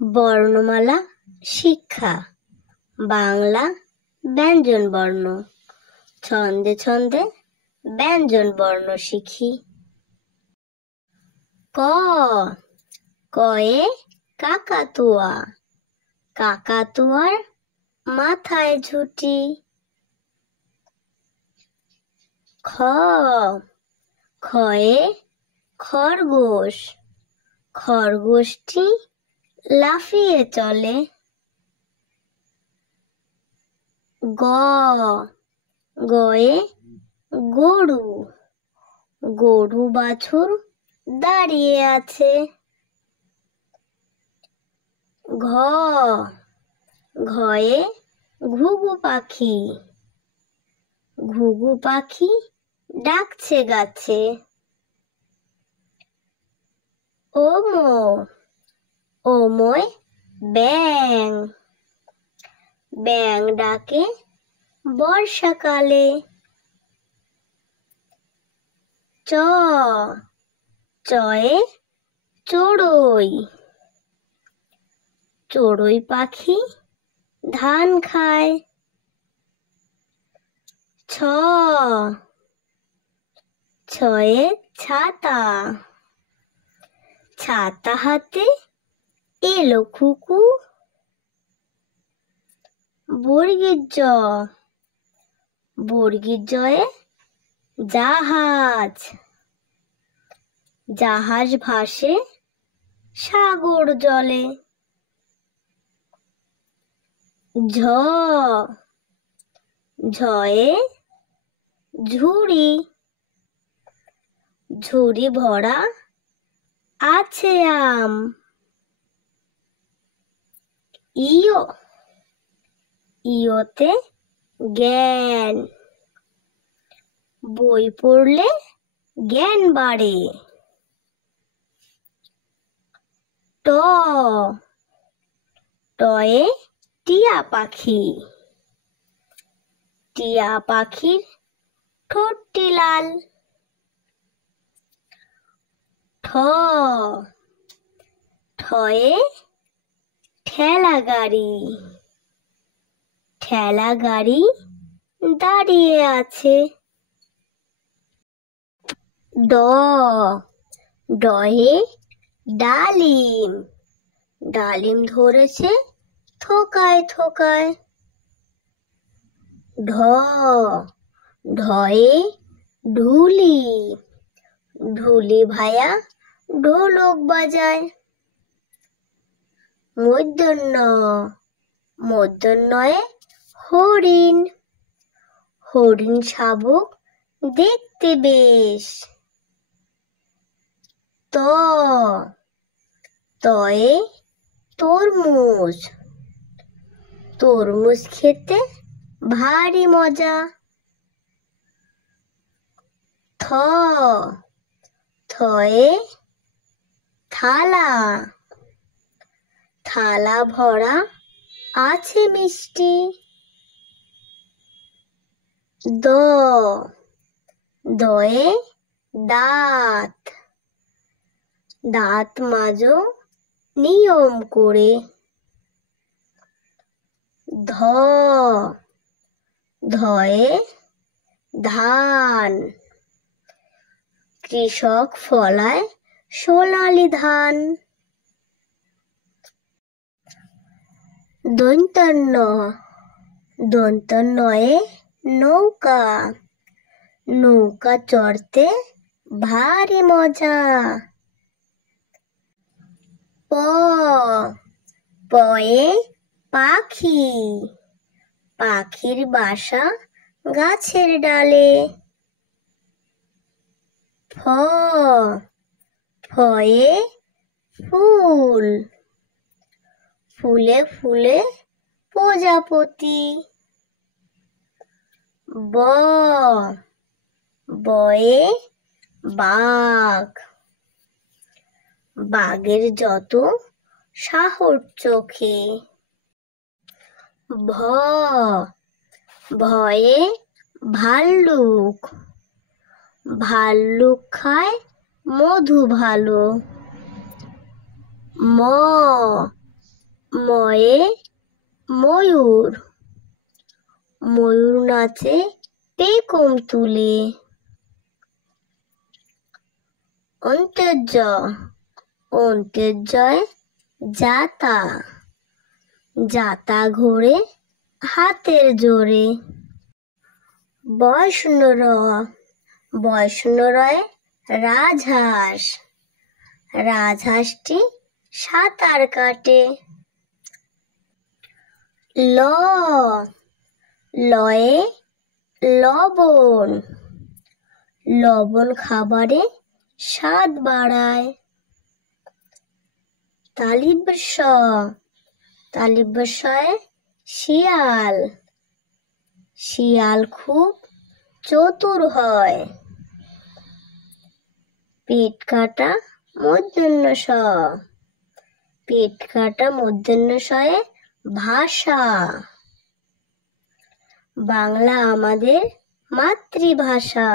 বর্ণমালা শিক্ষা বাংলা ব্যঞ্জন বর্ণ ছন্দে ছন্দে ব্যঞ্জন বর্ণ শিখি। ক কয়ে কাকাতুয়া, কাকাতুয়ার মাথায় ঝুঁটি। খ খয়ে খরগোশ, খরগোশটি লাফিয়ে চলে। গ গয়ে গরু, গরু বাছুর দাঁড়িয়ে আছে। ঘ ঘয়ে ঘুঘু পাখি, ঘুঘু পাখি ডাকছে গাছে। ওমো ওময় ব্যাঙ, ব্যাঙ ডাকে বর্ষাকালে। চ চয়ে চড়ুই, চড়ুই পাখি ধান খায়। ছ ছয়ে ছাতা, ছাতা হাতে এলো খুকু। বর্গীর জ, বর্গীর জয়ে জাহাজ, জাহাজ ভাসে সাগর জলে। ঝ ঝয়ে ঝুড়ি, ঝুড়ি ভরা আছে আম। ইয় ইয়তে জ্ঞান, বই পড়লে জ্ঞান বাড়ে। ট টয়ে টিয়া পাখি, টিয়া পাখির ঠোঁটটি লাল। ঠ ঠয়ে ঠেলা গাড়ি, ঠেলা গাড়ি দাঁড়িয়ে আছে। ড ডয়ে ডালিম, ডালিম ধরেছে থোকায় থোকায়। ঢ ঢয়ে ঢুলি, ঢুলি ভায়া ঢোলক বাজায়। মূর্ধন্য মূর্ধন্যয়ে হরিণ, হরিণ শাবক দেখতে বেশ। ত তয়ে তরমুজ, তরমুজ খেতে ভারী মজা। থ থয়ে থালা, থালা ভরা আছে মিষ্টি। দ দয়ে দাঁত, দাঁত মাজো নিয়ম করে। ধ ধয়ে ধান, কৃষক ফলায় সোনালি ধান। দন্ত্যন্ন দন্ত্যন্নয়ে নৌকা, নৌকা চড়তে ভারী মজা। প পয়ে পাখি, পাখির বাসা গাছের ডালে। ফ ফয়ে ফুল, ফুলে ফুলে প্রজাপতি। ব বয়ে বাঘ, বাঘের যত সাহস চোখে। ভ ভয়ে ভাল্লুক, ভাল্লুক খায় মধু ভালো। ম ময়ে ময়ূর, ময়ূর নাচে পেখম তুলে। অন্তের জ, অন্তের জয় জাতা, জাতা ঘোরে হাতের জোরে। বয় শূন্য র, বয় শূন্য রয়ে রাজহাঁস, রাজহাঁসটি সাঁতার কাটে। ল, লয়ে লবণ, লবণ খাবারে স্বাদ বাড়ায়। তালিব স, তালিব সয়ে শিয়াল, শিয়াল খুব চতুর হয়। পেট কাটা মূর্ধন্য ষ, পেট কাটা মূর্ধন্য শয়ে ভাষা, বাংলা আমাদের মাতৃভাষা।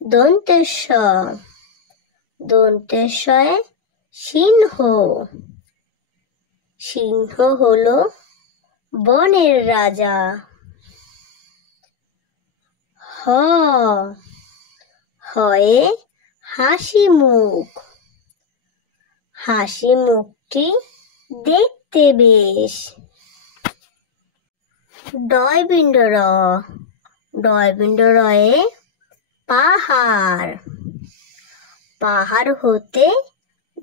দন্তের স, দন্তের শয়ে সিংহ, সিংহ হলো বনের রাজা। হ, হয়ে হাসি মুখ, হাসি মুখটি দেখতে বেশ। ডয়বিন্দ র, ডয়বিন্দ রয়ে পাহাড়, পাহাড় হতে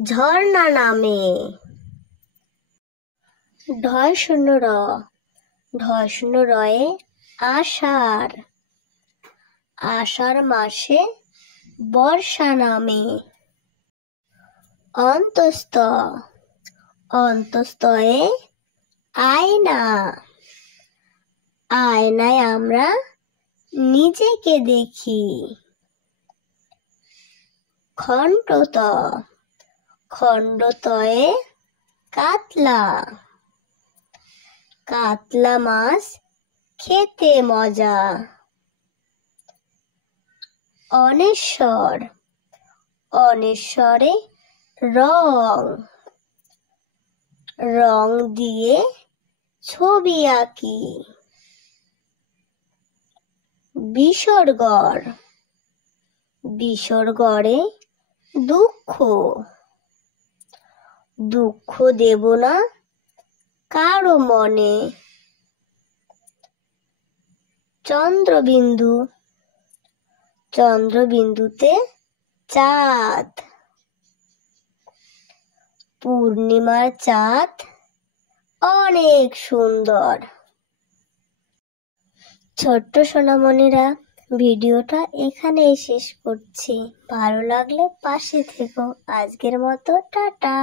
ঝর্ণা নামে। ঢয় শূন্য র, ঢয় শূন্য রয়ে আষাঢ়, আষাঢ় মাসে বর্ষা নামে। অন্তস্থ, অন্তস্থয়ে আয়না, আয়নায় আমরা নিজেকে দেখি। খণ্ডত, খণ্ডতয়ে কাতলা, কাতলা মাছ খেতে মজা। অনেশ্বর, অনেশ্বরে রং, রং দিয়ে ছবি আঁকি। বিসর্গর, বিসর্গরে দুঃখ, দুঃখ দেব না কারো মনে। চন্দ্রবিন্দু, চন্দ্রবিন্দুতে চাঁদ, পূর্ণিমার চাঁদ অনেক সুন্দর। ছোট্ট সোনামণিরা, ভিডিওটা এখানেই শেষ করছি। ভালো লাগলে পাশে থেকো। আজকের মতো টাটা।